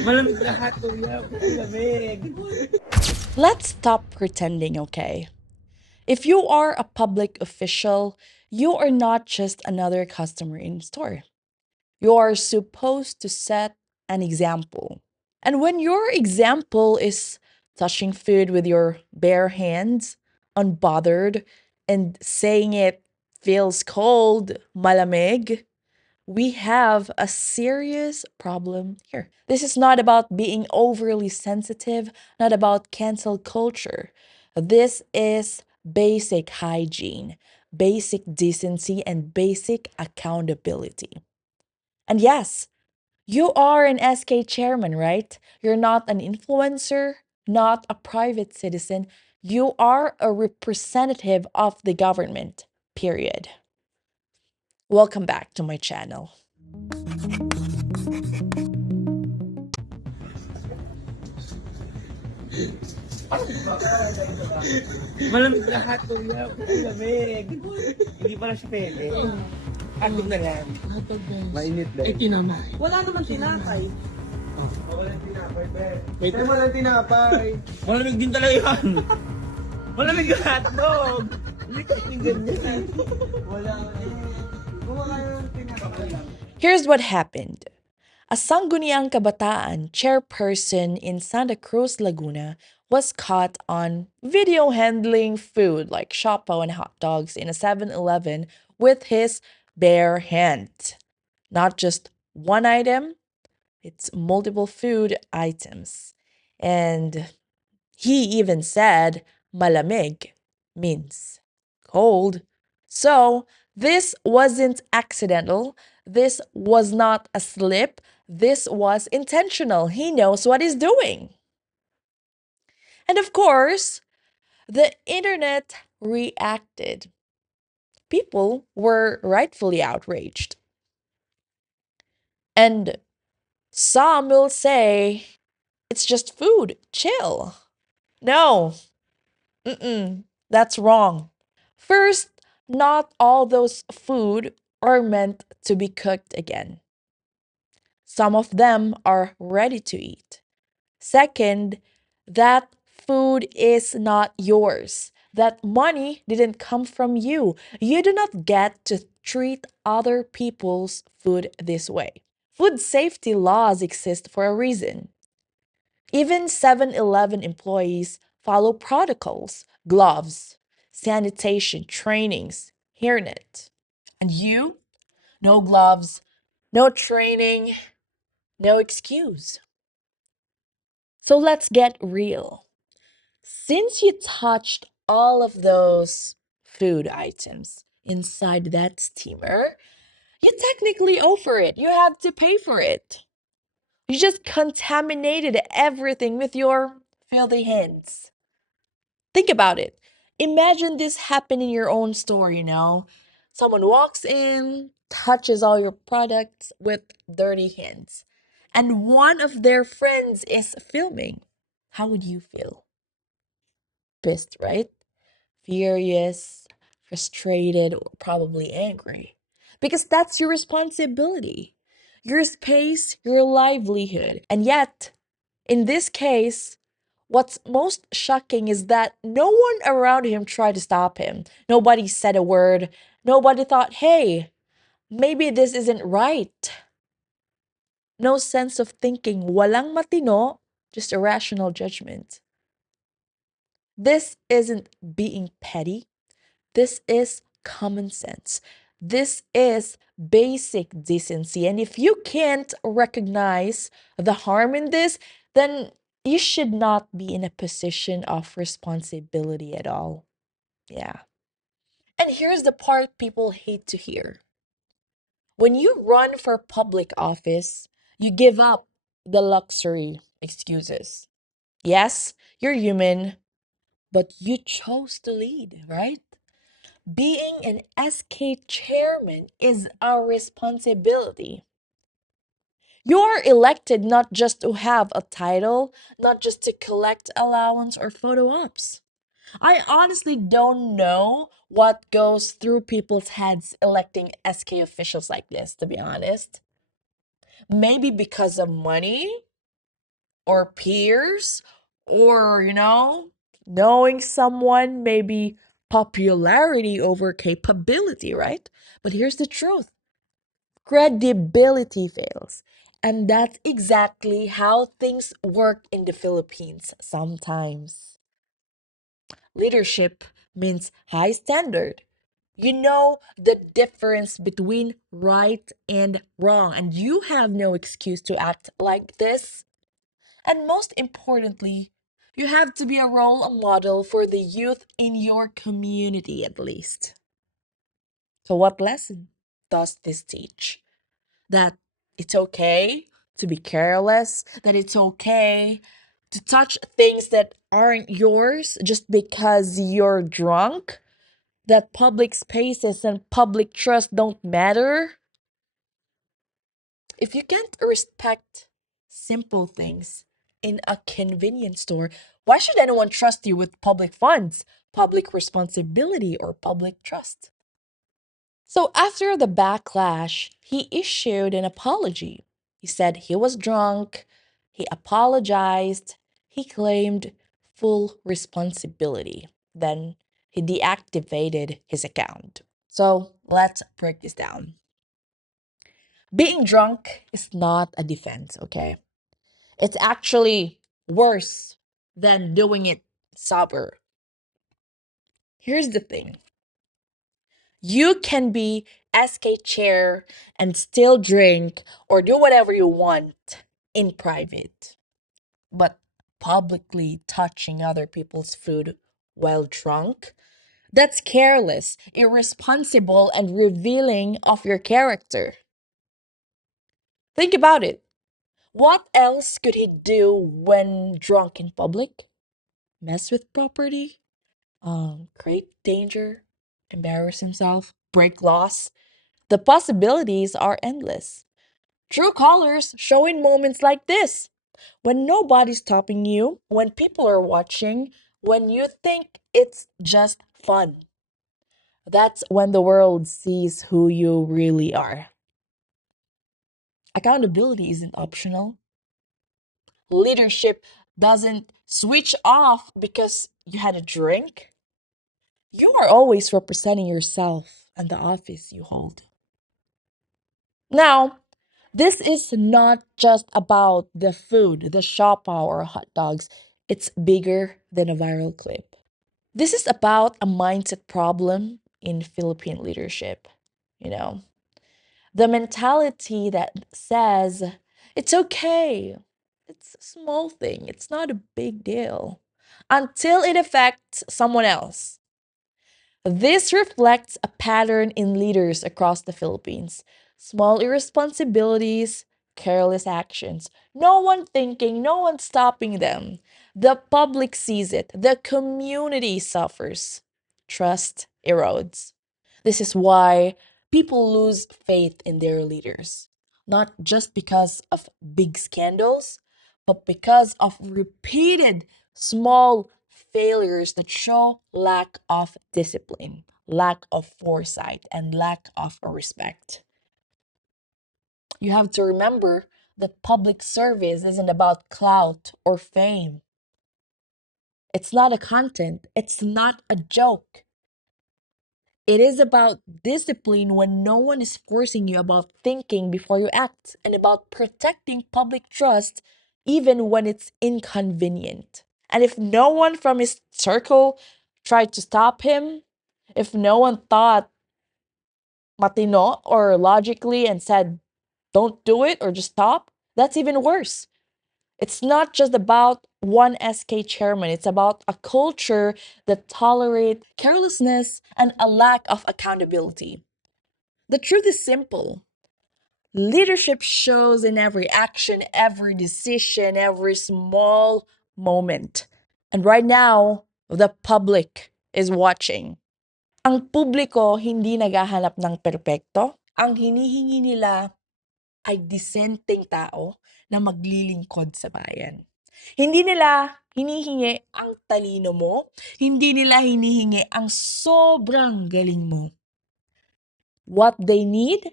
Malamig lahat, kuya. Malamig. Let's stop pretending, okay? If you are a public official, you are not just another customer in store. You are supposed to set an example. And when your example is touching food with your bare hands, unbothered, and saying it feels cold, malamig, we have a serious problem here. This is not about being overly sensitive, not about cancel culture. This is basic hygiene, basic decency, and basic accountability. And yes, you are an SK chairman, right? You're not an influencer, not a private citizen. You are a representative of the government, period. Welcome back to my channel. Malamig lahat, kuya. Malamig. Hindi pala siya pwede. Atog na lang. Mainit Ay, din. tinamay. Wala naman tinapay. Walang tinapay, be. Wait. Pero walang tinapay. Malamig din talaga yan. Malamig yung hotdog. Hindi kasi ganyan. Wala. Kumakain ng tinapay. Here's what happened. A sangguniang kabataan chairperson in Santa Cruz, Laguna, was caught on video handling food like shapo and hot dogs in a 7-Eleven with his bare hand. Not just one item, it's multiple food items. And he even said malamig means cold. So this wasn't accidental. This was not a slip. This was intentional. He knows what he's doing. And of course, the internet reacted. People were rightfully outraged. And some will say, it's just food, chill. No, that's wrong. First, not all those food are meant to be cooked again. Some of them are ready to eat. Second, that food is not yours. That money didn't come from you. You do not get to treat other people's food this way. Food safety laws exist for a reason. Even 7-Eleven employees follow protocols, gloves, sanitation trainings, hairnet. And you? No gloves, no training, no excuse. So let's get real. Since you touched all of those food items inside that steamer, you technically owe for it. You have to pay for it. You just contaminated everything with your filthy hands. Think about it. Imagine this happen in your own store, you know? Someone walks in, touches all your products with dirty hands, and one of their friends is filming. How would you feel? Pissed, right? Furious, frustrated, or probably angry. Because that's your responsibility, your space, your livelihood. And yet, in this case, what's most shocking is that no one around him tried to stop him. Nobody said a word. Nobody thought, hey, maybe this isn't right. No sense of thinking, walang matino, just irrational judgment. This isn't being petty. This is common sense. This is basic decency. And if you can't recognize the harm in this, then you should not be in a position of responsibility at all. Yeah. And here's the part people hate to hear. When you run for public office, you give up the luxury excuses. Yes, you're human, but you chose to lead, right? Being an SK chairman is our responsibility. You are elected not just to have a title, not just to collect allowance or photo ops. I honestly don't know what goes through people's heads electing SK officials like this, to be honest. Maybe because of money or peers or, knowing someone, maybe popularity over capability, right? But here's the truth: credibility fails. And that's exactly how things work in the Philippines sometimes. Leadership means high standard. You know the difference between right and wrong, and you have no excuse to act like this. And most importantly, you have to be a role model for the youth in your community at least. So, what lesson does this teach? That it's okay to be careless, that it's okay to touch things that aren't yours just because you're drunk, that public spaces and public trust don't matter. If you can't respect simple things in a convenience store, why should anyone trust you with public funds, public responsibility, or public trust? So after the backlash, he issued an apology. He said he was drunk, he apologized, he claimed full responsibility. Then he deactivated his account. So let's break this down. Being drunk is not a defense, okay? It's actually worse than doing it sober. Here's the thing: you can be SK chair and still drink or do whatever you want in private, but publicly touching other people's food while drunk, that's careless, irresponsible, and revealing of your character. Think about it. What else could he do when drunk in public? Mess with property? Create danger? Embarrass himself? Break laws? The possibilities are endless. True colors show in moments like this, when nobody's stopping you, when people are watching, when you think it's just fun. That's when the world sees who you really are. Accountability isn't optional. Leadership doesn't switch off because you had a drink. You are always representing yourself and the office you hold. Now, this is not just about the food, the shopao or hot dogs. It's bigger than a viral clip. This is about a mindset problem in Philippine leadership. You know, the mentality that says, it's okay, it's a small thing, it's not a big deal, until it affects someone else. This reflects a pattern in leaders across the Philippines: small irresponsibilities, careless actions, no one thinking, no one stopping them. The public sees it, the community suffers, trust erodes. This is why people lose faith in their leaders, not just because of big scandals, but because of repeated small failures that show lack of discipline, lack of foresight, and lack of respect. You have to remember that public service isn't about clout or fame. It's not a content, it's not a joke. It is about discipline when no one is forcing you, about thinking before you act, and about protecting public trust even when it's inconvenient. And if no one from his circle tried to stop him, if no one thought matino or logically and said, don't do it or just stop, that's even worse. It's not just about one SK chairman, it's about a culture that tolerates carelessness and a lack of accountability. The truth is simple: leadership shows in every action, every decision, every small moment. And right now, the public is watching. Ang publiko hindi naghahanap ng perpekto. Ang hinihingi nila ay disenteng tao na maglilingkod sa bayan. Hindi nila hinihingi ang talino mo, hindi nila hinihingi ang sobrang galing mo. What they need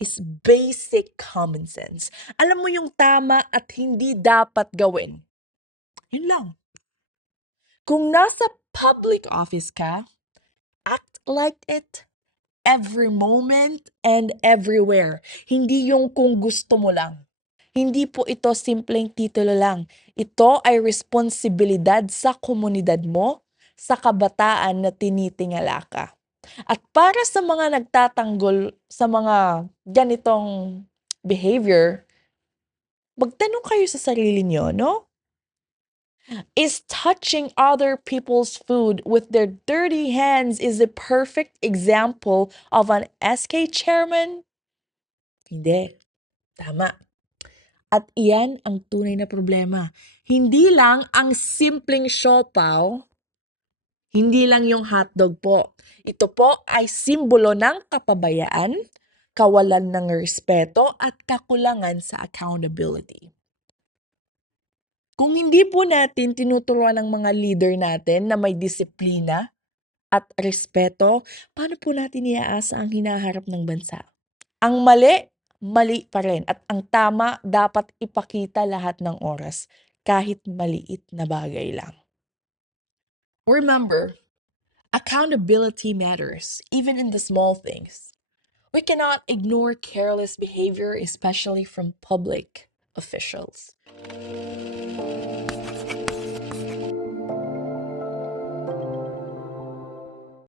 is basic common sense. Alam mo yung tama at hindi dapat gawin. Yun lang. Kung nasa public office ka, act like it every moment and everywhere. Hindi yung kung gusto mo lang. Hindi po ito simpleng titulo lang. Ito ay responsibilidad sa komunidad mo, sa kabataan na tinitingala ka. At para sa mga nagtatanggol sa mga ganitong behavior, magtanong kayo sa sarili nyo, no? Is touching other people's food with their dirty hands is a perfect example of an SK chairman? Hindi. Tama. At iyan ang tunay na problema. Hindi lang ang simpleng siopaw, hindi lang yung hotdog po. Ito po ay simbolo ng kapabayaan, kawalan ng respeto at kakulangan sa accountability. Kung hindi po natin tinuturuan ng mga leader natin na may disiplina at respeto, paano po natin iaasa ang hinaharap ng bansa? Ang mali, mali pa rin. At ang tama, dapat ipakita lahat ng oras, kahit maliit na bagay lang. Remember, accountability matters, even in the small things. We cannot ignore careless behavior, especially from public officials.